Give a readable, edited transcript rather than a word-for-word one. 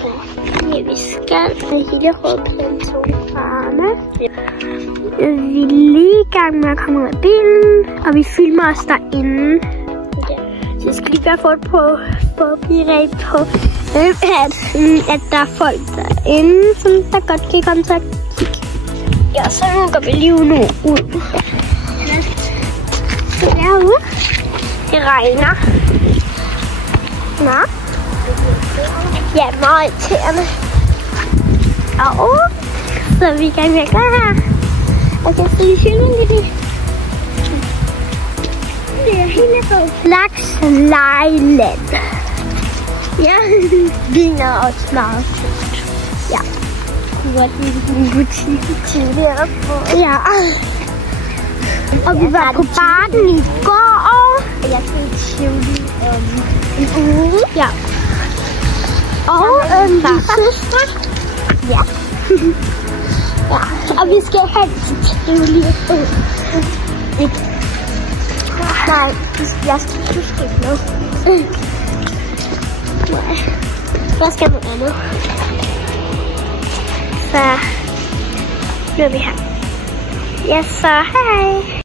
Ja, vi skal til Hillerød Planetarium. Vi er lige i gang med at komme ud af bilen, og vi filmer os derinde. Så jeg skal lige være forberedt på, at der er folk derinde, som der godt kan komme til at kigge. Ja, så nu går vi lige nu ud. Derude. Det regner. Nå. Ja, meget irriterende. Og så vi kan være klar her. Og så skal vi filme lidt i. Det er hele på Laks Lejeland. Ja, ligner også meget fedt. Ja. Hvor er det en butik tidligere på? Ja. Og vi var på Barden i går. Og jeg skal i Tivoli en uge. Ja. Og min søstre. Ja. Ja. Og vi skal hen til Tivoli. Nej, jeg skal ikke noget. Nej. Jeg skal noget andet. Så nu er vi her. Ja, så hej.